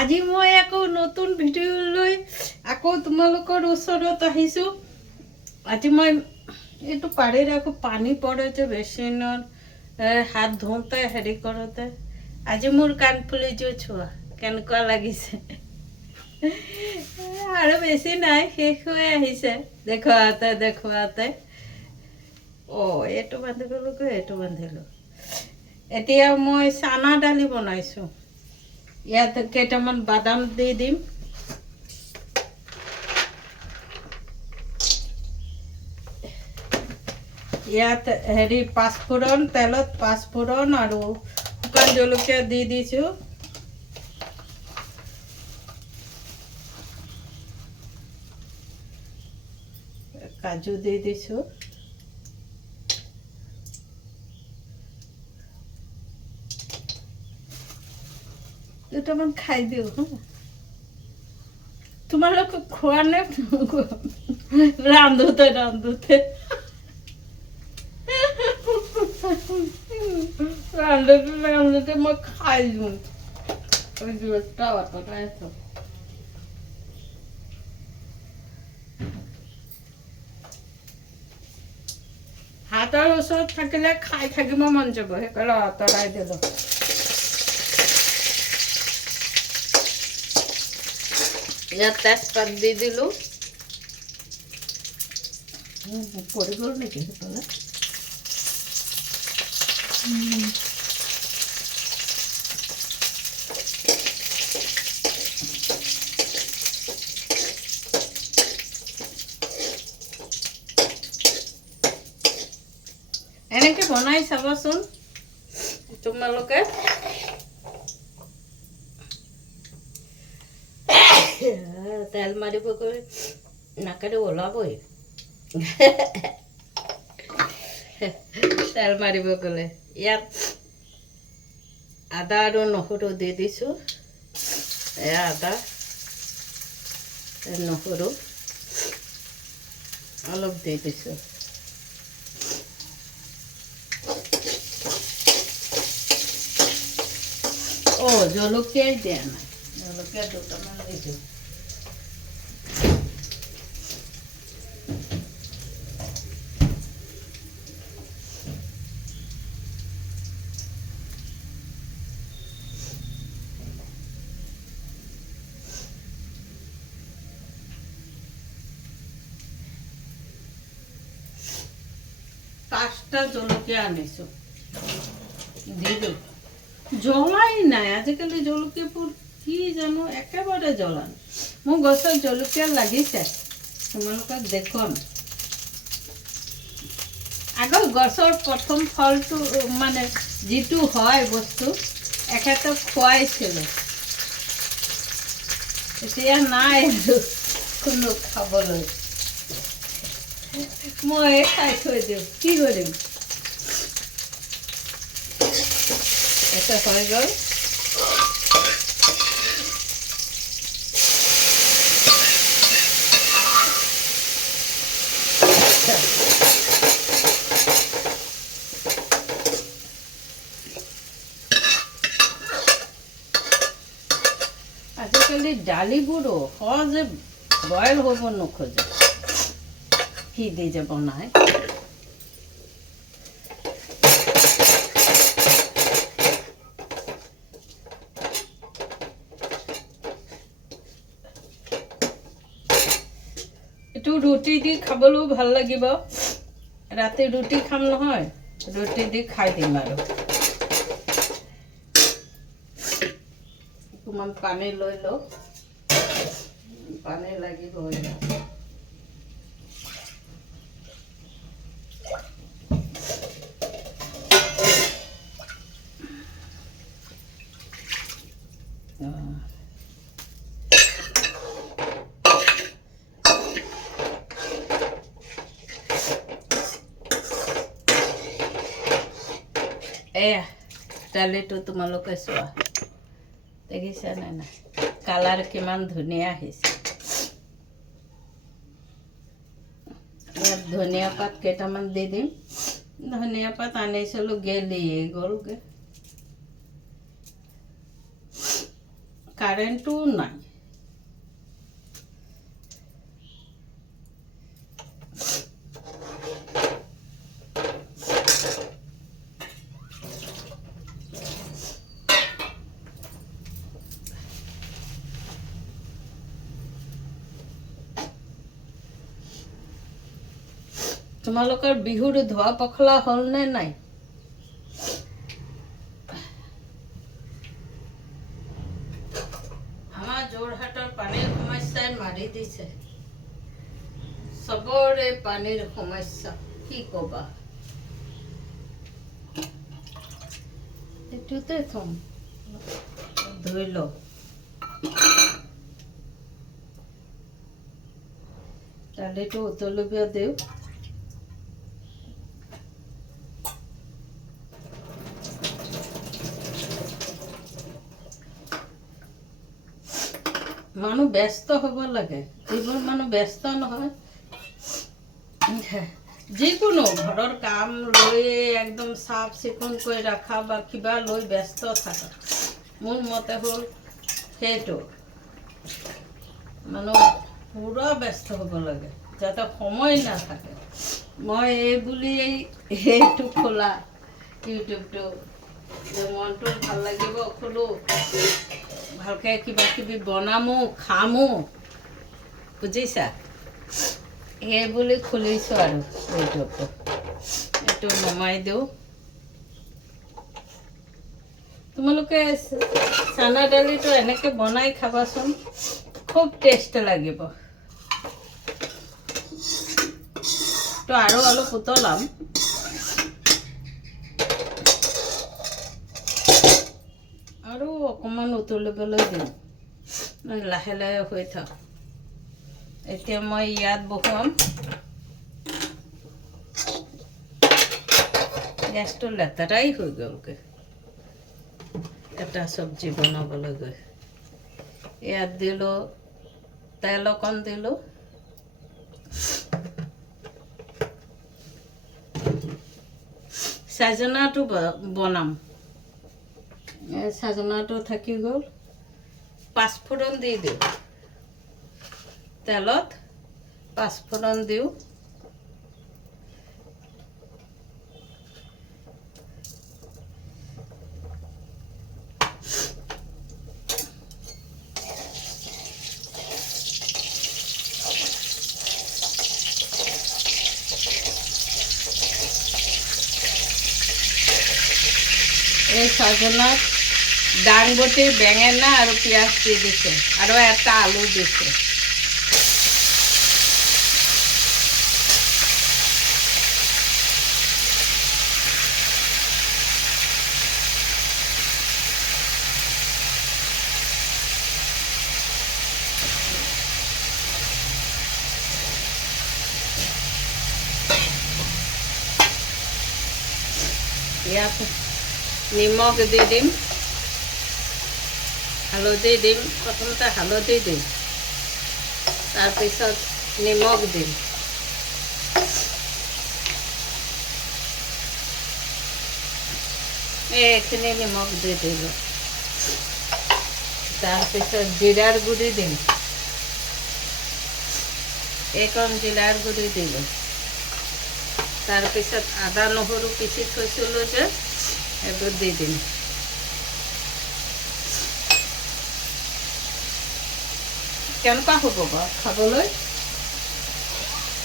আজি মই আকৌ নতুন ভিডিঅ' লৈ আকৌ তোমালোকৰ ওচৰত আহিছোঁ। আজি মই এইটো পাড়িৰ আকৌ পানী পৰে যে বেচিনত হাত ধোওঁতে হেৰি কৰোঁতে। আজি মোৰ কাণফুলিযোৰ চোৱা কেনেকুৱা লাগিছে। আৰু বেছি নাই, শেষ হৈ আহিছে দেখুৱাতে। এইটো বান্ধি গ'লো, এইটো বান্ধিলোঁ। এতিয়া মই চানা দালি বনাইছোঁ। ইয়াত কেইটামান বাদাম দি দিম। ইয়াত হেৰি পাঁচফোৰণ, তেলত পাঁচফোৰণ আৰু শুকান জলকীয়া দি দিছোঁ। কাজু দি দিছোঁ। দুটামান খাই দিওঁ। তোমালোক খোৱা নে? ৰান্ধোতে ৰান্ধোতে মই খাই দিওঁ। হাতৰ ওচৰত থাকিলে খাই থাকিব মন যাব, সেইকাৰণে আঁতৰাই দিলোঁ। ইয়াত তেজপাত দি দিলোঁ। পৰি গ'ল নেকি সেইফালে? এনেকে বনাই চাবাচোন তোমালোকে। তেল মাৰিব গৈ নাকেৰে ওলাবই। তেল মাৰিব গ'লে ইয়াত আদা আৰু নহৰু দি দিছোঁ। আদা নহৰু অলপ দি দিছোঁ। জলকীয়াই দিয়া নাই, জলকীয়া দুটামান দিছোঁ। পাঁচটা জলকীয়া আনিছোঁ, দিলোঁ। জ্বলাই নাই আজিকালি জলকীয়াবোৰ, কি জানো একেবাৰে জ্বলা নাই। মোৰ গছত জলকীয়া লাগিছে, তোমালোকক দেখুৱাম। আগৰ গছৰ প্ৰথম ফলটো মানে যিটো হয় বস্তু এখেতক খুৱাইছিলোঁ, এতিয়া নাই আৰু কোনো খাবলৈ। মই খাই থৈ দিওঁ, কি কৰিম। এটা হৈ গ'ল। আজিকালি দালিবোৰো সহজে বইল হ'ব নোখোজে, কি দি যে বনায়। এইটো ৰুটি দি খাবলৈও ভাল লাগিব। ৰাতি ৰুটি খাম নহয়, ৰুটি দি খাই দিম আৰু। অকণমান পানী লৈ লওঁ, পানী লাগিব। এয়া দালিটো তোমালোকে চোৱা, দেখিছা নে নাই? কালাৰ কিমান ধুনীয়া আহিছে। ইয়াত ধনিয়া পাত কেইটামান দি দিম। ধনিয়া পাত আনিছিলোঁ, গেলিয়ে গ'লগৈ। কারেন্টও নাই। তোমালোকৰ বিহুৰ ধোৱা পখলা হ'ল নে নাই? আমাৰ যোৰহাটৰ পানীৰ সমস্যাই মাৰি দিছে। চবৰে পানীৰ সমস্যা, কি ক'বা। এইটোতে থম, ধুই লওঁ। দালিটো উতলিব দিওঁ। মানুহ ব্যস্ত হ'ব লাগে, যিবোৰ মানুহ ব্যস্ত নহয়, যিকোনো ঘৰৰ কাম লৈ একদম চাফ চিকুণ কৰি ৰখা বা কিবা লৈ ব্যস্ত থাকা, মোৰ মতে হ'ল সেইটো মানুহ পুৰা ব্যস্ত হ'ব লাগে, যাতে সময় নাথাকে। মই এই বুলি এইটো খোলা ইউটিউবটো যে মনটো ভাল লাগিব, খোলোঁ, ভালকৈ কিবা কিবি বনামো খামো, বুজিছা? সেই বুলি খুলিছোঁ আৰু ইউটিউবটো। এইটো নমাই দিওঁ। তোমালোকে চানা দালিটো এনেকৈ বনাই খাবাচোন, খুব টেষ্ট লাগিব। তো আৰু অলপ উতলাম। আৰু অকণমান উতলিবলৈ দিওঁ, লাহে লাহে হৈ থাক। এতিয়া মই ইয়াত বহুৱাম। গেছটো লেতেৰাই হৈ গ'লগৈ এটা চব্জি বনাবলৈ গৈ। ইয়াত দিলোঁ তেল অকণ দিলোঁ, ছাজনাটো বনাম। ছাজনাটো থাকি গ'ল। পাঁচফোৰণ দি দিওঁ, তেলত পাঁচফোৰণ দিওঁ। এই ছাজনাত ডাংবটি, বেঙেনা আৰু পিঁয়াজ দি দিছে, আৰু এটা আলু দিছে। ইয়াত নিমখ দি দিম, হালধি দিম। প্ৰথমতে হালধি দিম, তাৰপিছত নিমখ দিম। এইখিনি নিমখ দি দিলোঁ। তাৰপিছত জিৰাৰ গুড়ি দিম, এইকণ জিৰাৰ গুড়ি দিলোঁ। তাৰপিছত আদা নহৰু পিচি থৈছিলোঁ যে, এইবোৰ দি দিম। কেনেকুৱা হ'ব বাৰু খাবলৈ?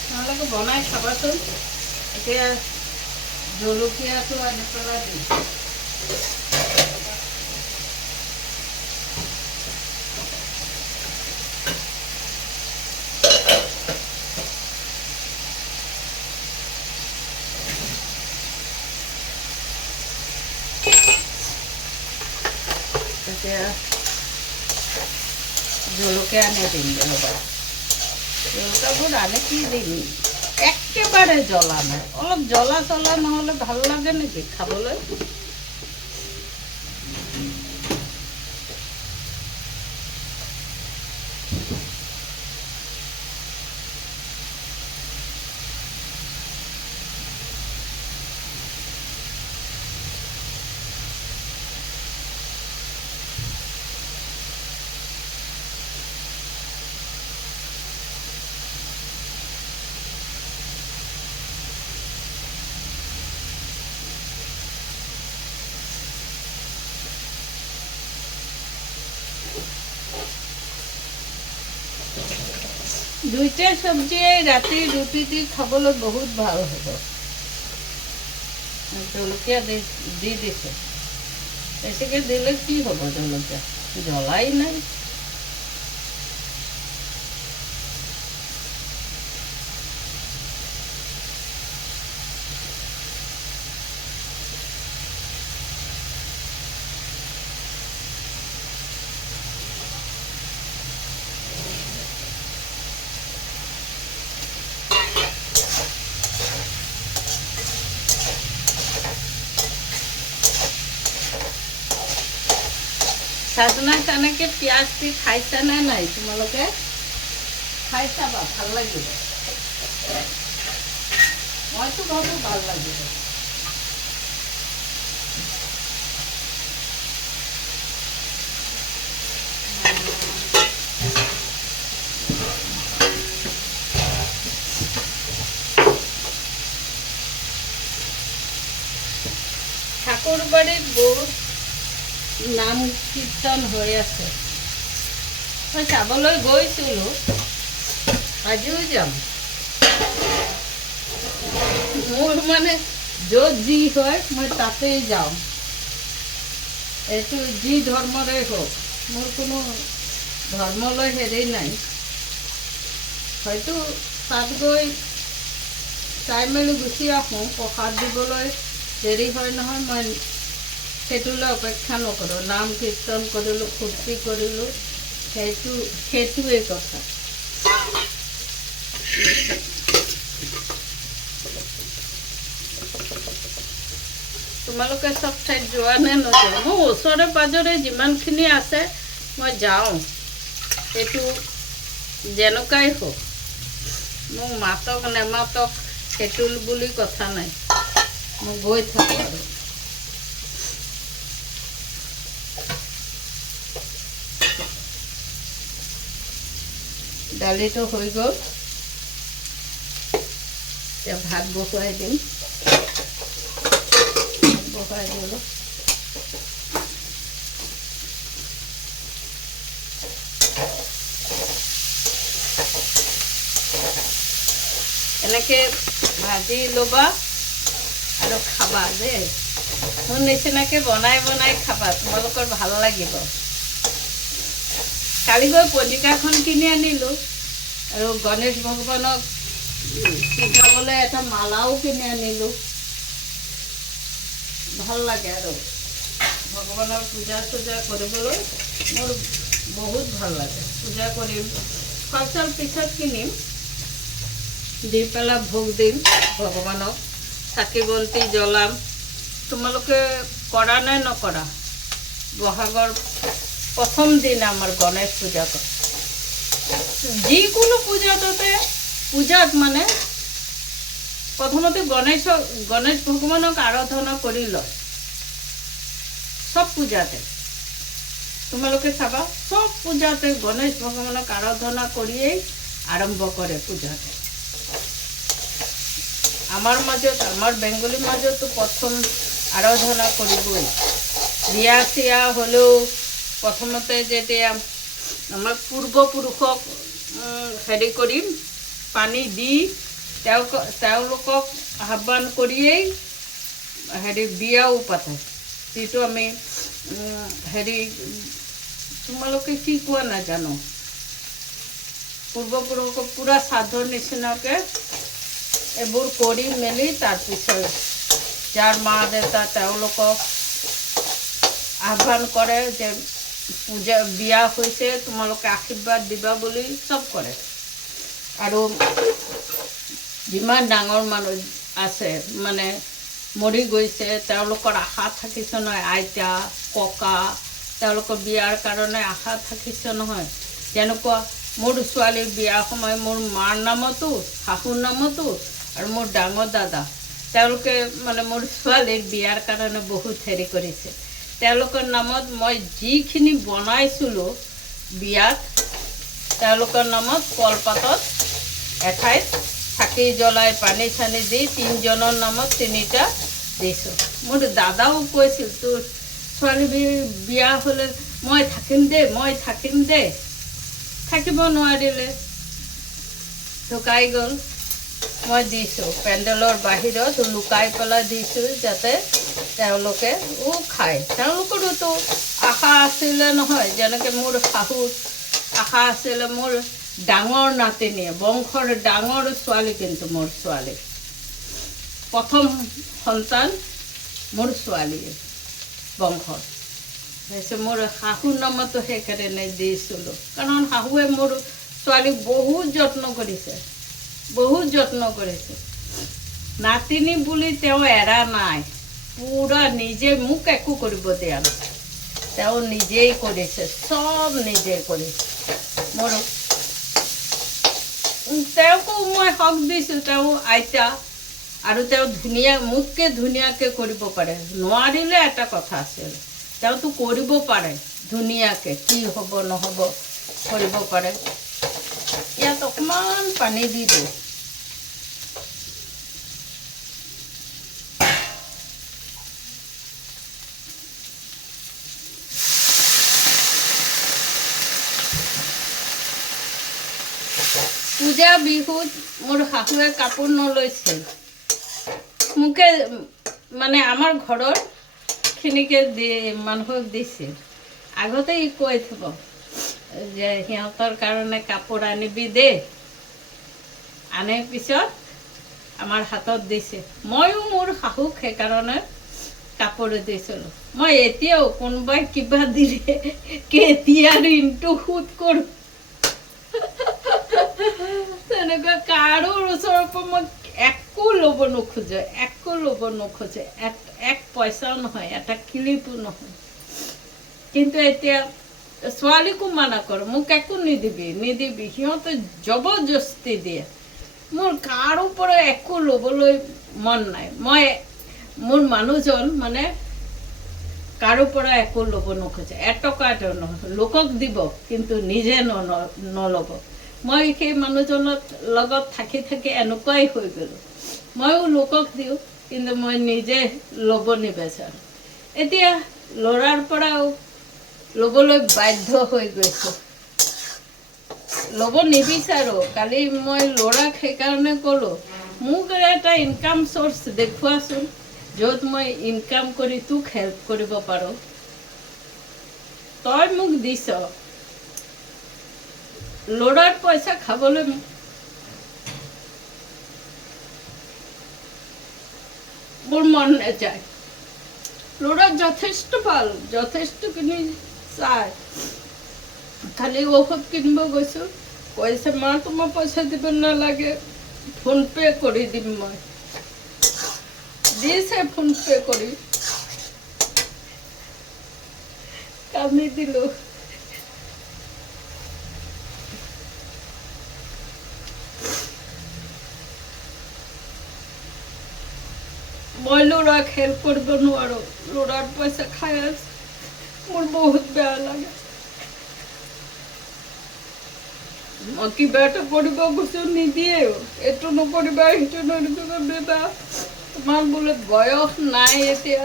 তোমালোকে বনাই খাবাচোন। এতিয়া জলকীয়াটো আনি পেলাই দিম। এতিয়া জলকীয়া আনি দিম, জলকীয়াবোৰ আনি কি দিম, একেবাৰে জ্বলা নাই। অলপ জ্বলা চলা নহ'লে ভাল লাগে নেকি খাবলৈ? দুইটা চব্জি ৰাতি ৰুটি দি খাবলৈ বহুত ভাল হ'ব। জলকীয়া দি দিছে, বেছিকৈ দিলে কি হ'ব? জলকীয়া জ্বলাই নাই। সাজনা তেনেকৈ পিঁয়াজ দি খাইছানে নাই তোমালোকে? খাই চাবা, ভাল লাগিব। মইতো ভাবোঁ ভাল লাগিব। ঠাকুৰবাৰীত বহুত নাম কীৰ্তন হৈ আছে। মই চাবলৈ গৈছিলোঁ, আজিও যাম। মোৰ মানে য'ত যি হয় মই তাতেই যাওঁ। এইটো যি ধৰ্মৰে হওক, মোৰ কোনো ধৰ্মলৈ হেৰি নাই। হয়তো তাত গৈ চাই মেলি গুচি আহোঁ, প্ৰসাদ দিবলৈ দেৰি হয় নহয়, মই সেইটোলৈ অপেক্ষা নকৰোঁ। নাম কীৰ্তন কৰিলোঁ, ফূৰ্তি কৰিলোঁ, সেইটোৱেই কথা। তোমালোকে চব ঠাইত যোৱা নে নোযোৱা? মোৰ ওচৰে পাঁজৰে যিমানখিনি আছে মই যাওঁ। সেইটো যেনেকুৱাই হওক, মোক মাতক নেমাতক সেইটো বুলি কথা নাই, মই গৈ থাকোঁ আৰু। দালিটো হৈ গ'ল, এতিয়া ভাত বহাই দিম। বহাই দিলোঁ। এনেকৈ ভাজি ল'বা আৰু খাবা দেই। মোৰ নিচিনাকৈ বনাই বনাই খাবা, তোমালোকৰ ভাল লাগিব। কালি গৈ পত্ৰিকাখন কিনি আনিলোঁ আৰু গণেশ ভগৱানক পিন্ধাবলৈ এটা মালাও কিনি আনিলোঁ। ভাল লাগে আৰু ভগৱানৰ পূজা চূজা কৰিবলৈ মোৰ বহুত ভাল লাগে। পূজা কৰিম, ফল চল পিছত কিনিম, দি পেলাই ভোগ দিম ভগৱানক, চাকি বন্তি জ্বলাম। তোমালোকে কৰা নে নকৰা? বহাগৰ প্ৰথম দিন আমাৰ গণেশ পূজা কৰে। যিকোনো পূজাত মানে প্ৰথমতে গণেশ ভগৱানক আৰাধনা কৰি লয়। চব পূজাতে তোমালোকে চাবা, চব পূজাতে গণেশ ভগৱানক আৰাধনা কৰিয়েই আৰম্ভ কৰে পূজাতে। আমাৰ বেংগলীৰ মাজতো প্ৰথম আৰাধনা কৰিবই। বিয়া চিয়া হ'লেও প্ৰথমতে যেতিয়া আমাৰ পূৰ্বপুৰুষক হেৰি কৰিম, পানী দি তেওঁলোকক আহ্বান কৰিয়েই বিয়াও পাতে। যিটো আমি তোমালোকে কি কোৱা নাজানো, পূৰ্বপুৰুষক পূৰা শ্ৰাদ্ধৰ নিচিনাকৈ এইবোৰ কৰি মেলি তাৰপিছত যাৰ মা দেউতা তেওঁলোকক আহ্বান কৰে যে বিয়া হৈছে, তোমালোকে আশীৰ্বাদ দিবা বুলি চব কৰে। আৰু যিমান ডাঙৰ মানুহ আছে মানে মৰি গৈছে, তেওঁলোকৰ আশা থাকিছে নহয়, আইতা ককা তেওঁলোকৰ বিয়াৰ কাৰণে আশা থাকিছে নহয়। যেনেকুৱা মোৰ ছোৱালীৰ বিয়াৰ সময় মোৰ মাৰ নামতো, শাহুৰ নামতো আৰু মোৰ ডাঙৰ দাদা, তেওঁলোকে মানে মোৰ ছোৱালীৰ বিয়াৰ কাৰণে বহুত হেৰি কৰিছে। তেওঁলোকৰ নামত মই যিখিনি বনাইছিলোঁ বিয়াত, তেওঁলোকৰ নামত কলপাতত এঠাইত চাকি জ্বলাই পানী চানি দি 3জনৰ নামত 3টা দিছোঁ। মোৰ দাদাও কৈছিল, তোৰ ছোৱালী বিয়া হ'লে মই থাকিম দে থাকিব নোৱাৰিলে ঢুকাই গ'ল। মই দিছোঁ পেণ্ডেলৰ বাহিৰত লুকাই পেলাই দিছোঁ যাতে তেওঁলোকে খায়। তেওঁলোকৰোতো আশা আছিলে নহয়, যেনেকৈ মোৰ শাহুৰ আশা আছিলে মোৰ ডাঙৰ নাতিনীয়ে, বংশৰ ডাঙৰ ছোৱালী, কিন্তু মোৰ ছোৱালী প্ৰথম সন্তান মোৰ ছোৱালীয়ে বংশৰ। তাৰপিছত মোৰ শাহুৰ নামতো সেইকাৰণে দিছিলোঁ, কাৰণ শাহুৱে মোৰ ছোৱালীক বহুত যত্ন কৰিছে। নাতিনী বুলি তেওঁ এৰা নাই, পূৰা নিজে মোক একো কৰিব দিয়া নাই, তেওঁ নিজেই কৰিছে, চব নিজেই কৰিছে। মোৰ তেওঁকো মই হক দিছোঁ, তেওঁ আইতা আৰু তেওঁ মোতকৈ ধুনীয়াকৈ কৰিব পাৰে। নোৱাৰিলে এটা কথা আছিল, তেওঁতো কৰিব পাৰে ধুনীয়াকৈ, কি হ'ব নহ'ব কৰিব পাৰে। ইয়াত অকণমান পানী দি দিওঁ। পূজা বিহুত মোৰ শাহুৱে কাপোৰ নলৈছিল, মোকে মানে আমাৰ ঘৰৰ খিনিকে মানুহক দিছিল। আগতে কৈ থব যে সিহঁতৰ কাৰণে কাপোৰ আনিবি দে, আনে পিছত আমাৰ হাতত দিছে। ময়ো মোৰ শাহুক সেইকাৰণে কাপোৰ দিছিলোঁ। মই এতিয়াও কোনোবাই কিবা দিলে কেতিয়া ঋণটো শোধ কৰোঁ, তেনেকুৱা কাৰোৰ ওচৰৰ পৰা মই একো ল'ব নোখোজে, এক পইচাও নহয়, এটা ক্লিপো নহয়। কিন্তু এতিয়া ছোৱালীকো মানা কৰোঁ, মোক একো নিদিবি, সিহঁতে জবৰদস্তি দিয়ে। মোৰ কাৰো পৰা একো ল'বলৈ মন নাই। মোৰ মানুহজন মানে কাৰো পৰা একো ল'ব নোখোজে, এটকা লোকক দিব কিন্তু নিজে নল'ব। মই সেই মানুহজনৰ লগত থাকি এনেকুৱাই হৈ গ'লোঁ। ময়ো লোকক দিওঁ কিন্তু মই নিজে ল'ব নিবিচাৰোঁ। এতিয়া ল'ৰাৰ পৰাও ল'বলৈ বাধ্য হৈ গৈছোঁ, ল'ব নিবিচাৰোঁ। কালি মই ল'ৰাক সেইকাৰণে ক'লোঁ, মোক এটা ইনকাম চ'ৰ্চ দেখুৱাচোন, য'ত মই ইনকাম কৰি তোক হেল্প কৰিব পাৰোঁ। তই মোক দিছ, ল'ৰাৰ পইচা খাবলৈ মোৰ মন নাযায়। ল'ৰা যথেষ্ট ভাল, যথেষ্টখিনি চাই। খালি ঔষধ কিনিব গৈছোঁ, কৈছে মা তোমাৰ পইচা দিব নালাগে, ফোনপে' কৰি দিম মই। দিছে ফোনপে' কৰি, কান্দি দিলোঁ। মই ল'ৰাক হেল্প কৰিব নোৱাৰোঁ, ল'ৰাৰ পইচা খাই আছে, মোৰ বহুত বেয়া লাগে। মই কিবা এটা কৰিব গৈছোঁ নিদিয়েও, এইটো নকৰিবা সেইটো নকৰিবা, তোমাৰ বোলে বয়স নাই এতিয়া।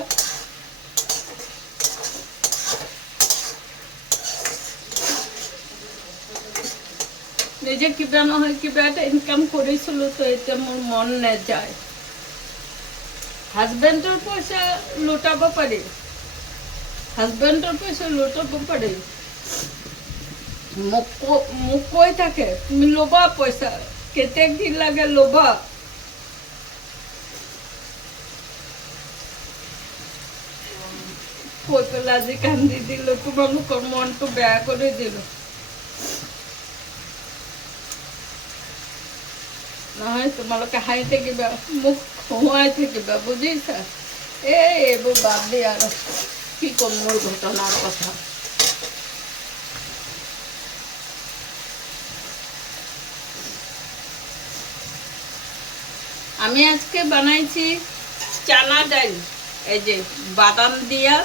নিজে কিবা নহয় কিবা এটা ইনকাম কৰিছিলোঁ, তো এতিয়া মোৰ মন নাযায়। হাজবেণ্ডৰ পইচা লুটাব পাৰি, মোক কৈ থাকে তুমি ল'বা পইচা, কেতিয়া কি লাগে ল'বা। কৈ পেলাই আজি কান্দি দিলোঁ, তোমালোকৰ মনটো বেয়া কৰি দিলোঁ। নহয় তোমালোকে হাঁহি থাকিবা, মোক হহুৱাই থাকিবা, বুজিছা? এইবোৰ বাদ দিয়া আৰু কি ক'ম মোৰ ঘটনার কথা। আমি আজকে বানাইছি চানা ডাল, এই যে বাদাম দিয়া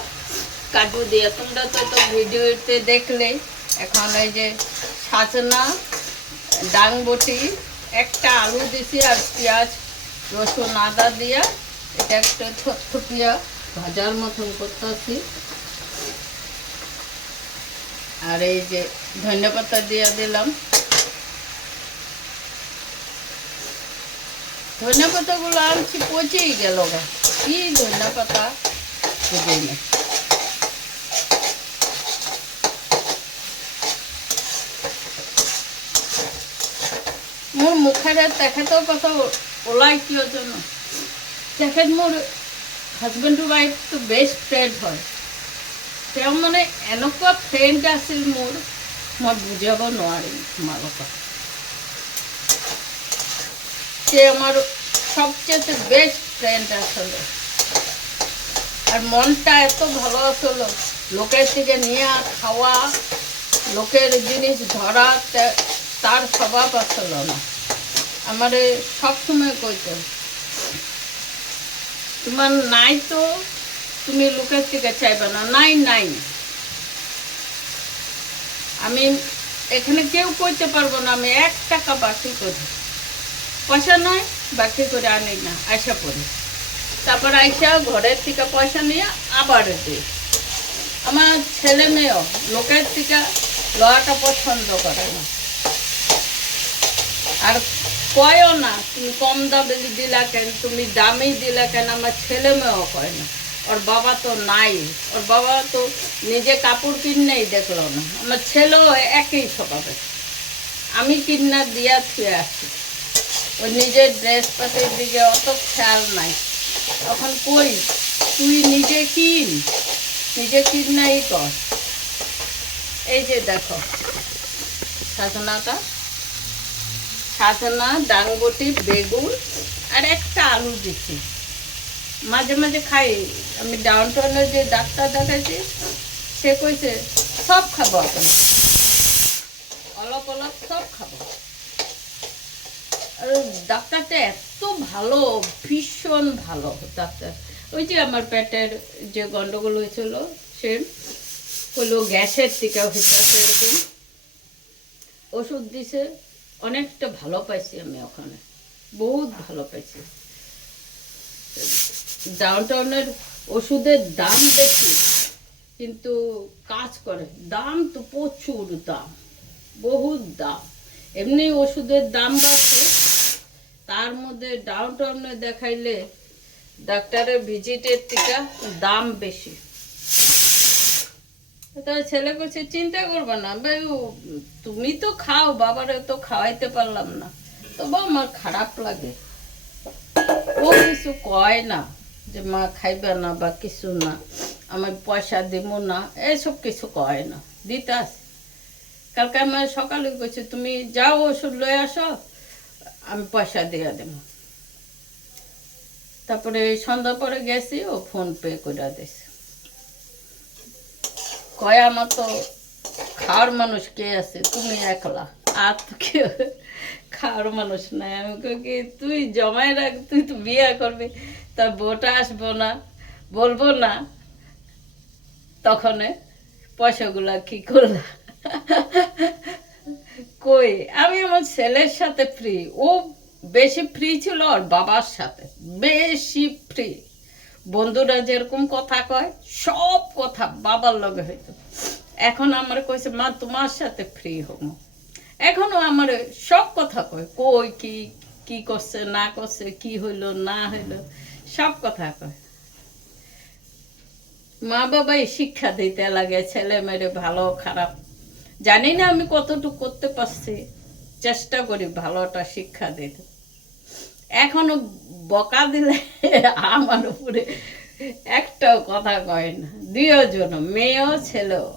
কাজু দিয়া, তোমরা তো ভিডিওতে দেখলে। এখন এই যে সাজনা ডাংবটি, একটা আলু দিছি আর পেঁয়াজ রসুন আদা দিয়া এটা একটা থপথপিয়া ভাজার মতন করতেছি। আর এই যে ধনেপাতা দিয়ে দিলাম। ধনেপাতাগুলো আনছি পচেই গেল গা, কি ধনেপাতা বুঝি না। মোর মুখের তেখেতৰ কথা ওলাই কিয় জানো, তেখেত মোৰ হাজবেণ্ড টু ৱাইফটো বেষ্ট ফ্ৰেণ্ড হয়। তেওঁ মানে এনেকুৱা ফ্ৰেণ্ড আছিল মোৰ, মই বুজাব নোৱাৰিম তোমালোকক। সে আমার সবচেয়ে বেস্ট ফ্রেন্ড আসলে। আর মনটা এত ভালো আসলো, লোকের থেকে নিয়ে খাওয়া, লোকের জিনিস ধরা, তার স্বভাব আসলো না। আমারে সবসময় কইতো, তোমার নাই তো তুমি লোকের থেকে চাইবে না, নাই নাই। আমি এখানে কেউ কইতে পারবো না আমি 1 টাকা বাকি করি, পয়সা নয় বাকি করে আনি না, আইসা পড়ি। তারপর আইসা ঘরের থেকে পয়সা নিয়ে আবার দিই। আমার ছেলে মেয়েও লোকের থেকে লওয়াটা পছন্দ করে না, আর কয়ও না তুমি কম দামে দিলা কেন, তুমি দামি দিলা কেন। আমার ছেলে মেয়েও কয় না, ওর বাবা তো নাই, ওর বাবা তো নিজে কাপড় কিনেই দেখলো না। আমার ছেলেও একই স্বভাবের, আমি কিনা দিয়া থুয়ে আসি, ও নিজের ড্রেস পাতির দিকে অত খেয়াল নাই। তখন কই তুই নিজে কিন নাই কর। এই যে দেখো সাজনা, ডাংবটি, বেগুন আর একটা আলু দিচ্ছি। মাঝে মাঝে খাই আমি। ডাউন টাউনের যে ডাক্তার দেখাইছি সে কইছে সব খাবো, এখন অলপ অলপ সব খাবো। আর ডাক্তারটা এত ভালো, ভীষণ ভালো ডাক্তার। ওই যে আমার পেটের যে গন্ডগোল হয়েছিল, সে হলো গ্যাসের টিকা হয়েছে, এরকম ওষুধ দিছে, অনেকটা ভালো পাইছি আমি ওখানে, বহুত ভালো পাইছি। ডাউন টাউনের ওষুধের দাম বেশি কিন্তু কাজ করে, দাম তো প্রচুর দাম, বহুত দাম। এমনি ওষুধের দাম বাড়ছে, তার মধ্যে ডাউন টাউনে দেখাইলে ডাক্তারের ভিজিটের টিকা দাম বেশি। তার ছেলে কইছে চিন্তা করবে না ভাই, তুমি তো খাও, বাবারে তো খাওয়াইতে পারলাম না। তবু আমার খারাপ লাগে, ও কিছু কয় না যে মা খাইবে না বা কিছু না, আমি পয়সা দিব না, এসব কিছু কয় না, দিতে আসে। কালকে আমার সকালে কইছে তুমি যাও ওষুধ লয়ে আসো, আমি পয়সা দিয়ে দেব। তারপরে সন্ধ্যা পরে গেছি, ও ফোন পে করে দিছে। কয় আমার তো খাওয়ার মানুষ কে আছে, তুমি একলা, আর তো কেউ খাওয়ার মানুষ নাই। আমি কই কি তুই জমাই রাখ, তুই তো বিয়ে করবি, তার বউটা আসবো না, বলবো না, তখন পয়সাগুলা কি করলা। কই আমি আমার ছেলের সাথে ফ্রি, ও বেশি ফ্রি ছিল ওর বাবার সাথে, বেশি ফ্রি। বন্ধুরা যেরকম কথা কয় সব কথা বাবার লগে হইতো। এখন আমার কইছে মা তোমার সাথে ফ্রি হবো, এখনো আমার সব কথা কয়, কই কি কি করছে না করছে, কি হইলো না হইলো, সব কথা কয়। মা বাবাই শিক্ষা দিতে লাগে ছেলে মেয়েরে, ভালো খারাপ জানি না আমি কতটুকু করতে পারছি, চেষ্টা করি ভালোটা শিক্ষা দিতে। এখনো বকা দিলে আমার উপরে একটাও কথা কয় না, দুইজন মেয়েও ছেলেও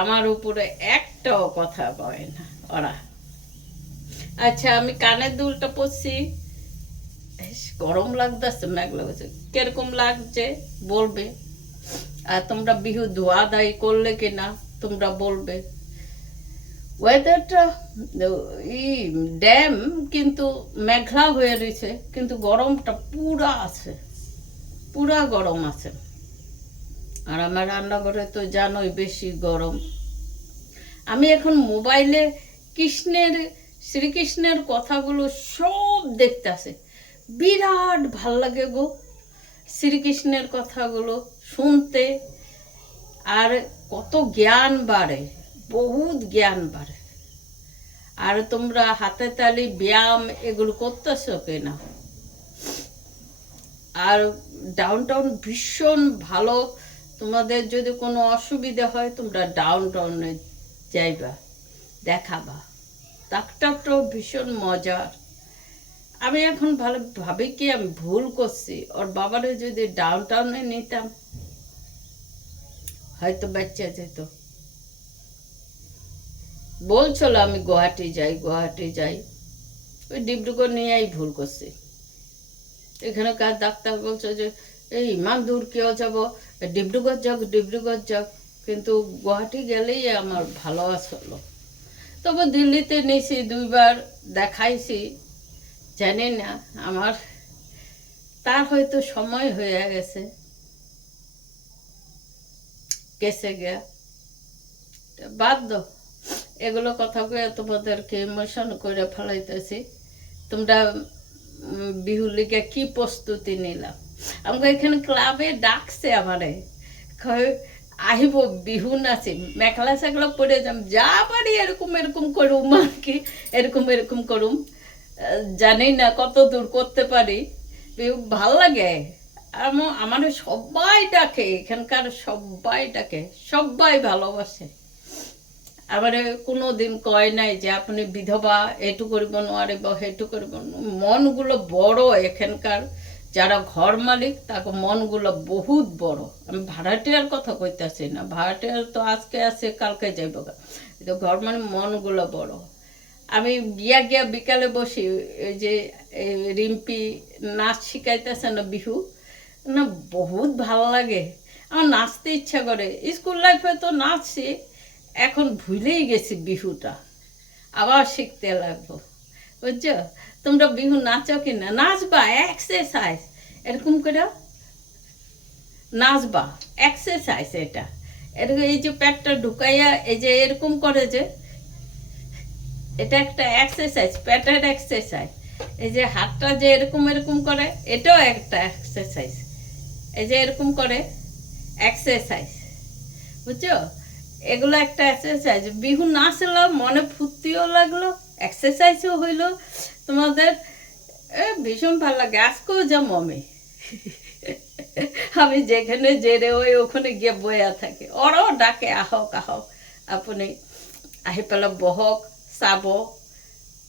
আমার উপরে একটাও কথা কয় না ওরা। আচ্ছা আমি কানের দুলটা পরছি, গরম লাগতেছে, মেঘলা হচ্ছে, কিরকম লাগছে বলবে। আর তোমরা বিহু ধোয়া দায়ী করলে কিনা তোমরা বলবে। ওয়েদারটা ড্যাম কিন্তু মেঘলা হয়ে রয়েছে, কিন্তু গরমটা পুরা আছে, পুরা গরম আছে। আর আমার রান্নাঘরে তো জানোই বেশি গরম। আমি এখন মোবাইলে শ্রীকৃষ্ণের কথাগুলো সব দেখতেছে, বিরাট ভাল লাগে গো শ্রীকৃষ্ণের কথাগুলো শুনতে, আর কত জ্ঞান বাড়ে, বহুত জ্ঞান বাড়ে। আর তোমরা হাতে তালি ব্যায়াম এগুলো করতেছো কিনা? আর ডাউন টাউন ভীষণ ভালো। তোমাদের যদি কোনো অসুবিধা হয় তোমরা ডাউন টাউনে যাইবা, দেখাবা। ডাক্তারটাও ভীষণ মজার। আমি এখন ভালো ভাবি কি আমি ভুল করছি, ওর বাবারে যদি ডাউন টাউনে নিতাম হয়তো বাচ্চা যেত। বলছিল আমি গুয়াহাটি যাই, ওই ডিব্রুগড় নিয়েই ভুল করছি। এখানকার ডাক্তার বলছে যে এই ইমান দূর কেউ যাব, ডিব্রুগড় যাক, কিন্তু গুয়াহাটি গেলেই আমার ভালো আসলো। তবে দিল্লিতে নিয়েছি, 2বার দেখাইছি। জানি না আমার তার হয়তো সময় হয়ে গেছে, কেসে গিয়া বাদ দাও এগুলো কথা কয়ে তোমাদেরকে ইমোশন করে ফেলাইতেছি। তোমরা বিহুর লিগে কি প্রস্তুতি নিলাম? আমাকে এখানে ক্লাবে ডাকছে আমারে, আহিব বিহু নাচি, মেখলা সেখলা পরে যাম, যা পারি এরকম করুম আর কি, এরকম করুম। জানি না কত দূর করতে পারি। বিহু ভাল লাগে। আমার সবাই ডাকে, এখানকার সবাই ডাকে, সবাই ভালোবাসে। আবার কোনো দিন কয় নাই যে আপনি বিধবা, এটু করব নোয়ারিব হেটু করব। মনগুলো বড় এখানকার, যারা ঘর মালিক তাকে মনগুলো বহুত বড়। আমি ভাড়াটিয়ার কথা কইতেছি না, ভাড়াটিয়ার তো আজকে আছে কালকে যাইব, কিন্তু ঘর মালিক মনগুলো বড়। আমি গিয়া বিকালে বসি, ওই যে রিম্পি নাচ শিখাইতেছে না বিহু, না বহুত ভালো লাগে। আমার নাচতে ইচ্ছা করে। স্কুল লাইফে তো নাচছি, এখন ভুলেই গেছি বিহুটা, আবার শিখতে লাগবো। বুঝছো? তোমরা বিহু নাচো কিনা? নাচবা, এক্সারসাইজ। এরকম করে নাচবা, এক্সারসাইজ। এটা এরকম এই যে পেটটা ঢুকাইয়া এই যে এরকম করে, যে এটা একটা এক্সারসাইজ, পেটের এক্সারসাইজ। এই যে হাতটা যে এরকম করে, এটাও একটা এক্সারসাইজ। এই যে এরকম করে এক্সারসাইজ, বুঝছো? এগুলো একটা এক্সারসাইজ। বিহু নাচলাম, মনে ফুর্তিও লাগলো, এক্সারসাইজও হইলো। তোমাদের ভীষণ ভালো লাগে। আজকেও যাবো আমি যেখানে জেরে ওই ওখানে গিয়ে বয়া থাকে, ওরাও ডাকে আহক আপনি আহি পেলে বহক, চাব।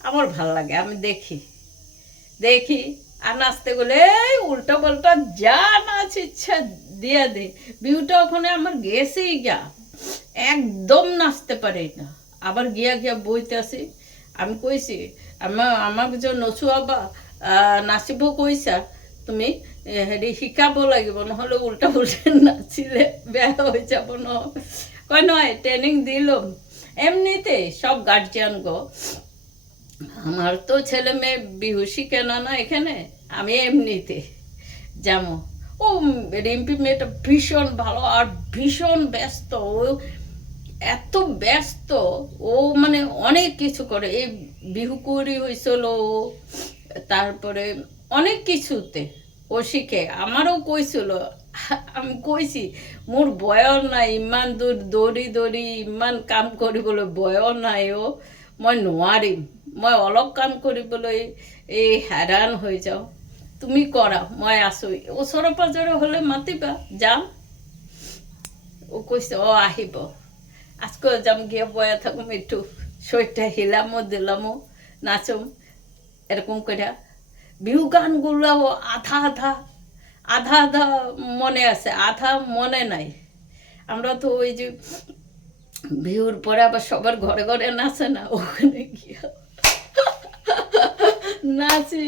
আমার ভাল লাগে, আমি দেখি আর নাচতে গেলে এই উল্টা পাল্টা যা নাচ ইচ্ছা দিয়ে দে। বিহুটা ওখানে আমার গেছেই গা, একদম নাচতে পারি না। আবার গিয়া বইতে আসি। আমি কইছি আমাক যে নচুয়াবা নাচিব কইছা, তুমি হেৰি শিকাব লাগিব, নহ'লে উল্টা পুল্টা নাচিলে বেয়া হয়ে যাব ন। কয় নয় ট্রেনিং দিলাম এমনিতেই। সব গার্জিয়ান গো, আমার তো ছেলে মেয়ে বিহু শিখে না এখানে, আমি এমনিতে যেমন। ও রিম্পি মেয়েটা ভীষণ ভালো আর ভীষণ ব্যস্ত। ও এত ব্যস্ত, ও মানে অনেক কিছু করে। এই বিহু কুড়ি হয়েছিল, তারপরে অনেক কিছুতে ও শিখে। আমারও কইছিল, আমি কইছি মোর বয়স নাই, ইমান দূর দৌড়ি ইমান কাম কৰিবলৈ বয়স নাই। মই নোৱাৰিম, মই অলপ কাম কৰিবলৈ এই হেৰান হৈ যাওঁ। তুমি কৰা, মই আছোঁ। ওচৰে পাজৰে হ'লে মাতিবা, যাম। ও কৈছে আহিব। আজকেও যাম, গিয়ে বয়া থাকুম, একটু শরীরটা হিলামো দিলামো, নাচুম এরকম করে। বিহু গানগুলো আধা মনে আছে, আধা মনে নাই। আমরা তো ওই যে বিহুর পরে আবার সবার ঘরে ঘরে নাচে না, ওখানে গিয়ে নাচি।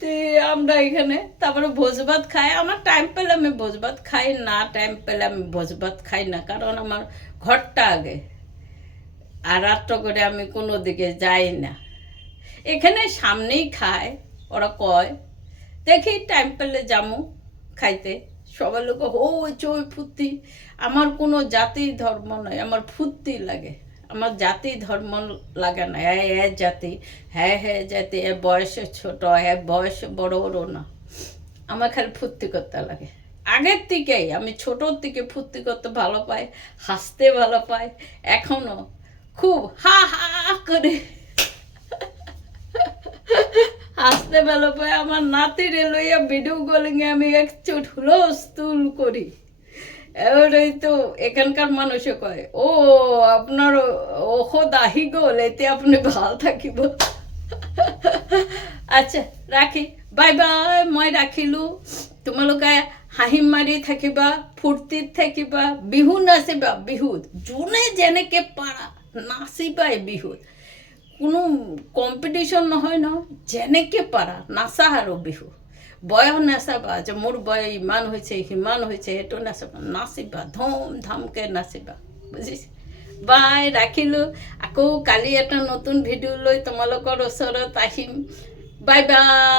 তে আমরা এখানে তারপরে ভোজভাত খাই। আমার টাইম পেলে আমি ভোজভাত খাই, না টাইম পেলে আমি ভোজভাত খাই না, কারণ আমার ঘরটা আগে। আর রাত্র করে আমি কোনো দিকে যাই না। এখানে সামনেই খায়, ওরা কয়। দেখি টাইম পেলে যামু খাইতে। সবাই লোক চই ফুর্তি। আমার কোনো জাতি ধর্ম নয়, আমার ফুর্তি লাগে। আমার জাতি ধর্ম লাগে না। জাতি, হ্যাঁ জাতি, বয়সে ছোট, বয়সে বড় না। আমার খালি ফুর্তি করতে লাগে। আগের থেকেই আমি ছোটোর থেকে ফুর্তি করতে ভালো পাই, হাসতে ভালো পাই। এখনও খুব হা হা করে আসতে বেলা পায় আমার নাতিরে লইয়া ভিডিও কলিংয়ে আমি একচুট হুলস্থুল করি। এবারেই তো এখানকার মানুষে কয় ও আপনার ঔষধ আহি গ'ল এতিয়া আপুনি ভাল থাকিব। আচ্ছা ৰাখি বাই বাই, মই ৰাখিলোঁ। তোমালোকে হাঁহি মাৰি থাকিবা, ফূৰ্তিত থাকিবা, বিহু নাচিবা। বিহুত যোনে যেনেকৈ পাৰা নাচিবা। এই বিহুত কোনো কম্পিটিশ্যন নহয় ন, যেনেকৈ পাৰা নাচা আৰু বিহু। বয়স নাচাবা যে মোৰ বয়স ইমান হৈছে সিমান হৈছে, সেইটো নাচাবা। নাচিবা, ধুম ধামকৈ নাচিবা, বুজিছে? বাই, ৰাখিলোঁ। আকৌ কালি এটা নতুন ভিডিঅ' লৈ তোমালোকৰ ওচৰত আহিম। Bye bye.